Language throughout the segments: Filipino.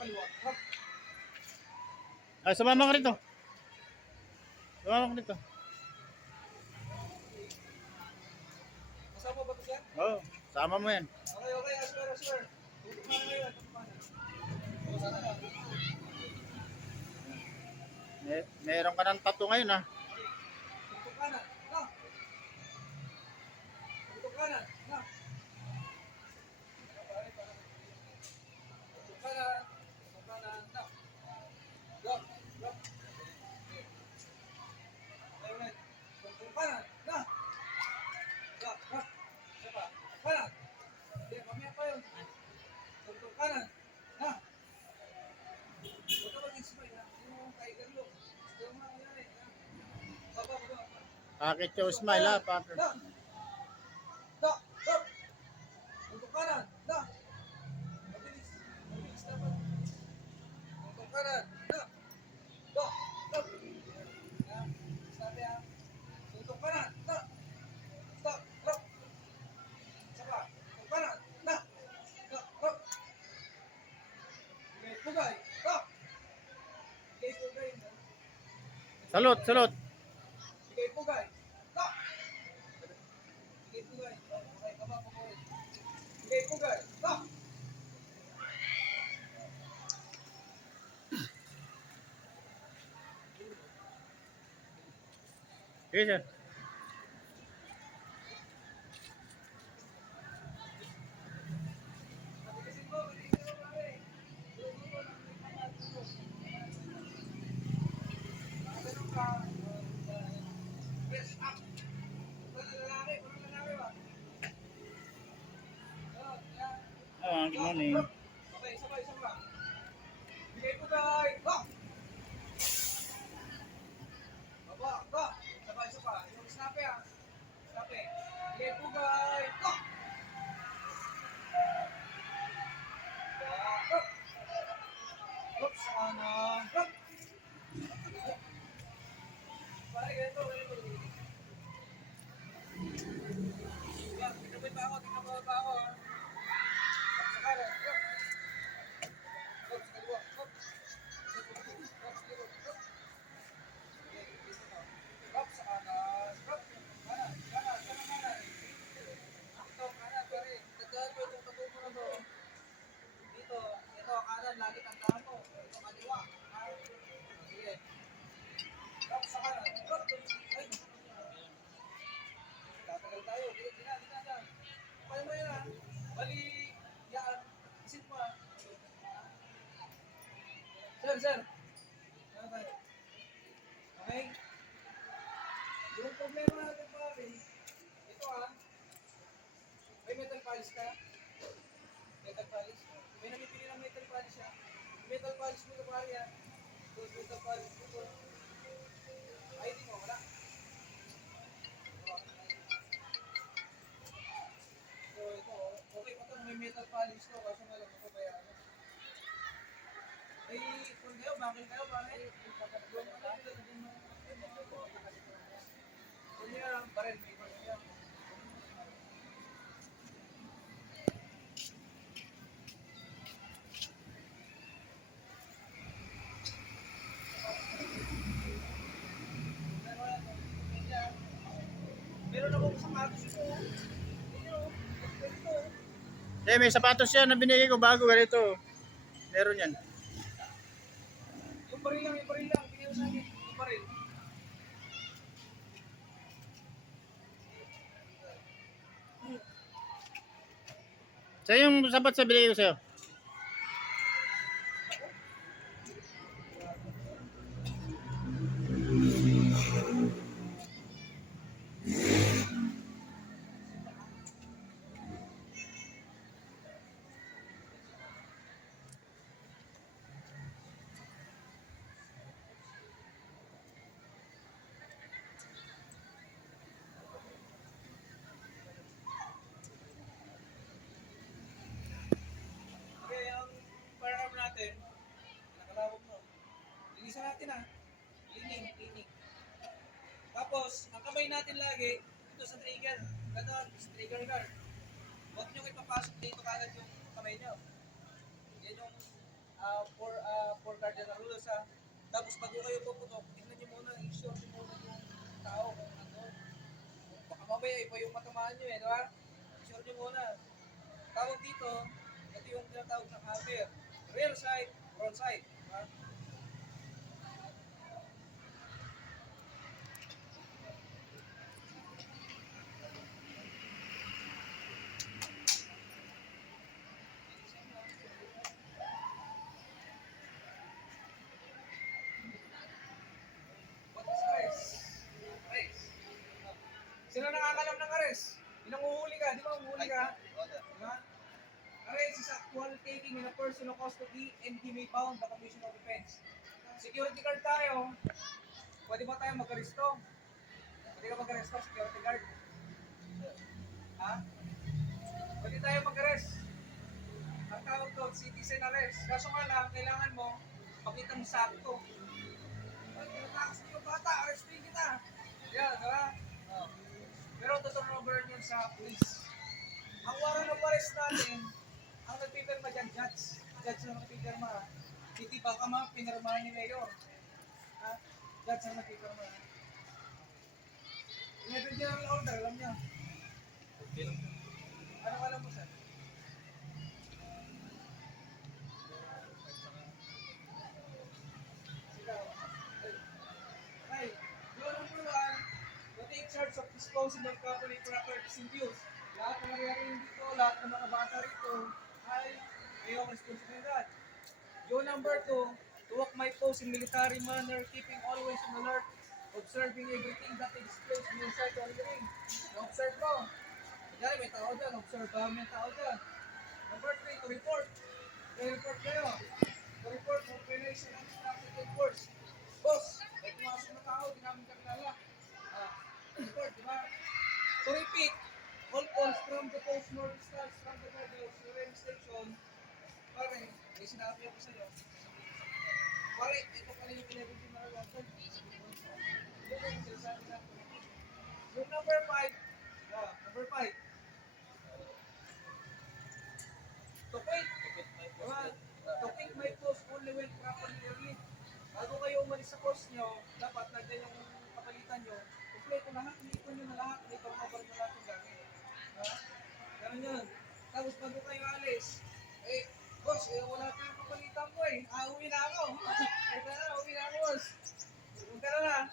kaliwa. Hop. Ay, sumama ka rito. Sumama ka rito. Kasama ba ito, sir? Oo, sama mo yan. Okay, okay. Asper, asper. Tutok na ngayon. Tutok na. O, sana na. Meron ka ng tattoo ngayon, ha? Tutok ka na. Na. Tutok ka na. Na. Tutok ka na. Tutok ka na. Na. Go. Go. Ayun, tutok ka na. Na. Go. Go. Isa pa. Tutok ka na. Hindi, mamaya pa yun. Tutok ka na. Na. Huwag ka mag-inspire, ha? Yung tiger look. Yung mga nangyari, ha? Baba, baba. Pakit yung smile, ha? Pakit. Da! Da! Da! Tutok kanan! Da! Mabilis! Mabilis dapat! Tutok kanan! Da! Da! Da! Yan. Sabi ha! Tutok kanan! Da! Da! Da! Isa pa! Tutok kanan! Da! Da! Da! Okay, pugay! Da! Okay, pugay! Salot, salot. Okay, pugay! Da! Okay, pugay! Okay, kaba po ko. Okay, pugay! Da! Sige, sir. Matigasin mo, matigasin mo, pare. Ganun ka. Press up. Parang lalaki ba? Yan. Ah, good morning. Okay, sabay. Bigay po guys. Ba! Baba, ba! Sabay. Yung snape ah. Snape. Bigay po guys. Ba! Ba! Oops, sana. Ba! Pare, ganito. Yan, tingnan mo pa ako. Sa kanan. Oops, kaliwa. Oops. Oops, kaliwa. Oops. Drop sa kanan. Drop. Kanan. Ito, kanan, pare. Tandaan mo itong tattoo mo na to. Dito. Ito, kanan. Lagi tandaan mo. Ito, kaliwa. Sige. Drop sa kanan. Drop. Ay. Tatagal tayo. Di na. Kaya mo yan, ha? Bali. Yan. Isip mo, ha? Sir. Ano tayo? Okay? Yung problema natin pare, ito may metal polish ka? Metal polish? May namipili ng metal polish ha? Metal polish mo ito pare ha? Ito metal polish mo ito. ID mo, wala? So ito, okay pa ito, may metal polish to, kaso nga lang ito bayaran. Ay, kung kayo, bakit kayo pare? Yung kung niya, baril, may kung niya. Meron akong sapatos ito. Ito. May sapatos yan na binigay ko bago ganito. Meron yan. Yung baril lang. Bigyan mo sa akin. Yung baril. Sa yung sapat sa binigay ko sa'yo. Okay, ang firearm natin, nakalawag mo. Linisan natin Cleaning. Tapos, ang kamay natin lagi, ito sa trigger. Ganon, trigger guard. Huwag nyo ipapasok dito kagad yung kamay nyo. Yan yung for cardinal rules ha. Tapos bago kayo puputok, tignan niyo muna, i-sure niyo muna yung tao kung ano. Baka mamaya iba yung matamaan niyo di ba? I-sure niyo muna. Tawag dito, ito yung tinatawag na hammer. Rear side, front side. Diba? What is arrest? Arrest. Sino nakakalam ng arrest? Yung uhuli ka, di ba uhuli ka? Diba? Arrest is actual taking in a personal custody and he may bound the commission of offense. Security guard tayo. Pwede ba tayo mag-aresto? Pwede ka mag-aresto, security guard? Ha? Pwede tayo mag-arrest. Ang tawag doon, citizen arrest. Kaso nga lang, kailangan mo makita mo sakto. Ay, tinatakas mo yung bata, arrestin kita. Yan, diba? Oh. Pero turn over yun sa police. Ang warrant of arrest natin, ang nagpipirma dyan, judge. Judge na nagpipirma. Hindi baka pinirmahan ni Mayor. Ha? Judge na nagpipirma. Inedit niya ang order, alam niya. Anong alam mo, sir? Ay, yun ang puluhan, to take charge of disposing of company properties and use. Lahat ng nangyari dito, lahat ng mga bata rito, ay iyong responsibilidad. Yun number 2, to walk my post in military manner, keeping always on alert, observing everything that takes place in your sight or hearing. Na-observe ko. Kaya may tao dyan, observe ba may tao dyan. Number 3, to report. To-report kayo. To report for violation of instructed enforce. Boss, may pumasok na tao, di namin kakilala. Report, di ba? To repeat, all calls from the post more distance from the mobile surveillance station. Pare, may sinabi ako sa'yo. Pare, ito pala yung pinagin din na lang. Yun yung sinasabi na. Yung number 5, number 5. To quit. Diba? To quit my post only when properly relieved. Bago kayo umalis sa post nyo, dapat nandiyan yung kapalitan nyo. Kompleto lahat, iniipon nyo na lahat, may pang-cover na lahat yung gamit. Diba? Ganun yun. Tapos bago kayo alis, boss, wala tayong kapalitan ko uwi na ako. Uwi na ako, boss. Huwag ka na.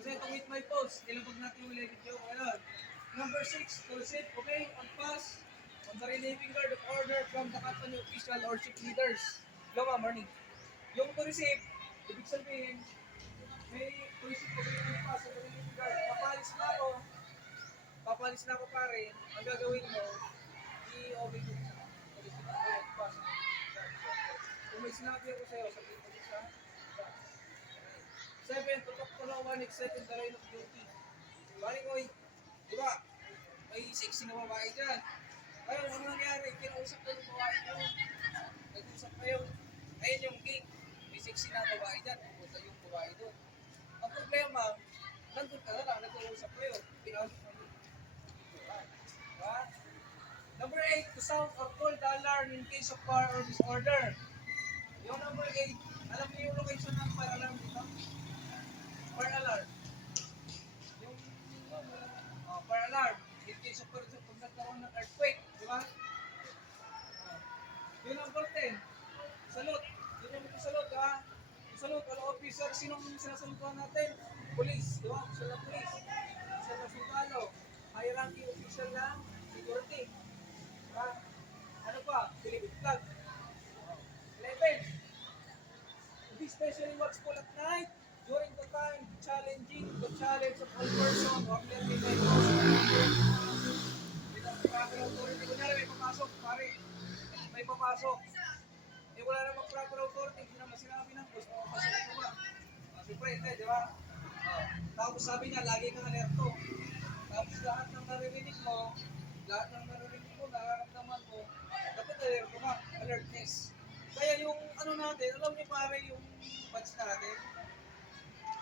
Kasi to quit my post, nilabag natin yung level nyo. Ayun. Number 6, to receive, okay, on pass, on the relieving guard of order from the company official or ship leaders. Hello, morning. Yung to receive, ibig sabihin, may to receive ko on pass, on the relieving guard. Papalis na ako pare, ang gagawin mo, i-obey ko sa pass. Kung may sinabi ako sa'yo, sabihin ko sa 7, to talk to no one except in the line of duty. Balik ko, di ba? May sexy na babae dyan. Ayun, ano nangyari? Kinausap ko ng babae nyo. Nag-usap kayo. Ayun yung gate. May sexy na babae dyan. Pupunta yung babae doon. Ang problema, nandun ka na lang. Nag-uusap kayo. Kinausap mo yun. Diba? Number 8, to sound or call the alarm in case of fire or disorder. Yung number 8, alam niyo yung location ng fire alarm dito? Fire alarm. Yung fire alarm. In case of fire, kung nagkaroon ng earthquake, di ba? Yung number 10, salute. Yun yung salute, di ba? Yung salute, all officer, sinong sinasalutuhan natin? Police, di ba? Official ng police. Official ng sundalo. High-ranking official ng security. Di ba? Ano pa? Philippine flag. 11, to be especially watchful at night during the time challenging the challenge of all person or clearly by proper authority. Kunyari may papasok, pare. May papasok. Wala namang proper authority. Hindi naman sinabi ng boss. Papasok ito ba? Siyempre, hindi, di ba? Tapos sabi niya, lagi kang alerto. Tapos lahat ng naririnig mo, nararamdaman mo, dapat alerto ka. Alertness. Kaya yung ano natin, alam niyo pare yung batch natin.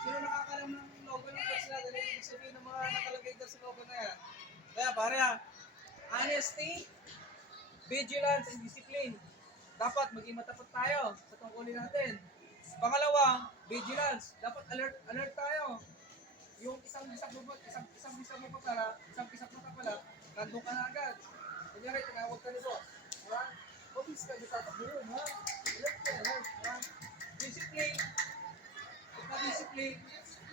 Sino nakakalam ng logo ng batch natin? Ibig sabihin ng mga nakalagay doon sa logo na yan. Kaya pare honesty, vigilance, and discipline. dapat maging matapat tayo sa tungkulin natin. Pangalawa, vigilance. Dapat alert tayo. Yung isang bisak mo pa pala, isang bisak mo pa pala, nandun ka na agad. Kunyari, tinawag ka nito. Ha? Obvious ka, di tatakbo yun, ha? Alert ka, alert, ha? Discipline. Discipline.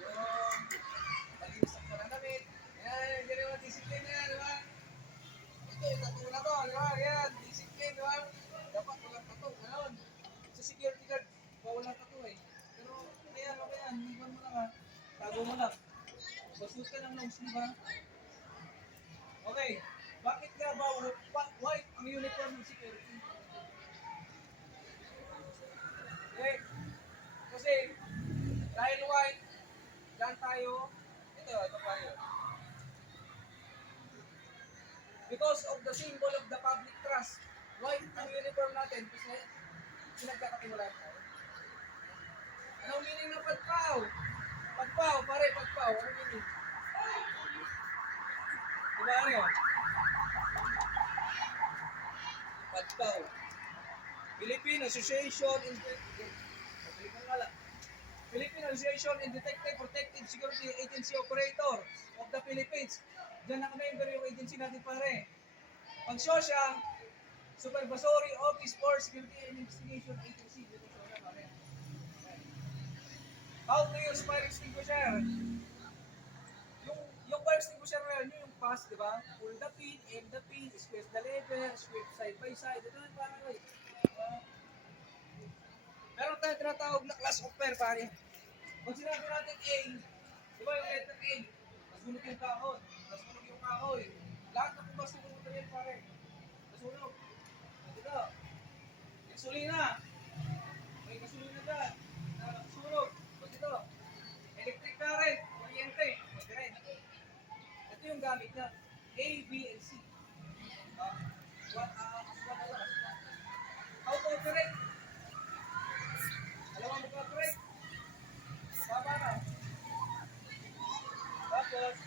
Yung pag-iusap ka ng damit. Yan, yan yung discipline na yan, di ba? Ito, yung tattoo na to, di ba? Yan, discipline, di ba? Dapat walang tattoo, gano'n. Sa security guard, walang tattoo eh. Pero, kaya, hindi mo lang ha. Tago mo lang. Bastos ka ng long sleeve ha. Okay, bakit nga ba white ang uniform ng security? Okay, kasi dahil white, dyan tayo, ito tayo. Because of the symbol of the public trust, white ang uniform natin kasi pinagkakatiwalaan tayo. Anong meaning ng pagpaw? Pagpaw, pare, pagpaw. Ano meaning? Diba ano? Pagpaw. Philippine Association in Philippine Association in Detective Protective Security Agency Operator of the Philippines. Diyan naka-member yung agency natin pare. Pag SOSYA, Supervisory Office for Security and Investigation Agency. Dito sa pare. How to use fire extinguisher? Yung fire extinguisher na yun, yung pass, di ba? Pull the pin, aim the pin, squeeze the lever, sweep side by side. Ito na parang ko eh. Meron tayong tinatawag na class of fire, pare. Pag sinabi natin A, di ba yung letter A? Nasunog yung kahon, nasunog yung kahoy. Lahat na kung basta pumunta yan, pare. Nasunog. Dito. Gasolina. May gasolina dyan. Nasunog. Dito. Electric current. Kuryente. Pwede rin. Ito yung gamit na A, B, and C. How to operate? Alam mo mag-operate? Baba na. Tapos,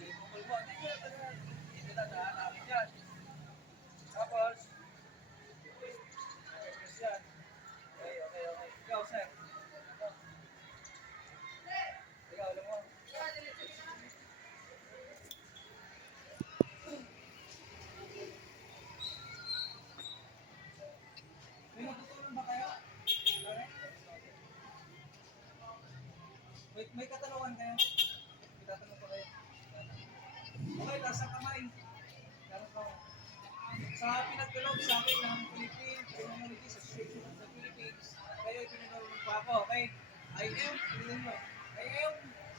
ibukol mo. Dito na namin yan. Tapos, press yan. Okay. Ikaw, sir. Ikaw, alam mo. May natutunan ba kayo? May katanungan kayo? May tatanong pa kayo? Okay, taas ang kamay. Meron ka. Sa pinagdalog sa akin ng Philippine Communities Association of the Philippines, kayo pinagdalog pa ako, okay? I am,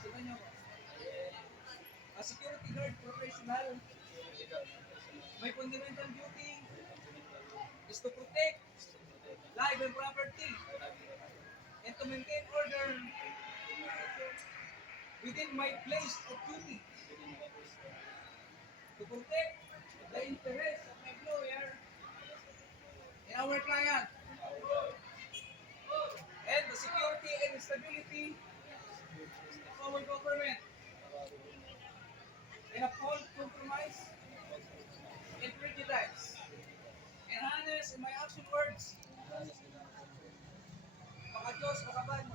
sino nyo ko? A security guard professional. My fundamental duty is to protect life and property and to maintain order within my place of duty. To protect the interests of my employer and our client, and the security and stability of our government, and uphold compromise and prejudice, and honest in my action words. Maka Diyos, makaban,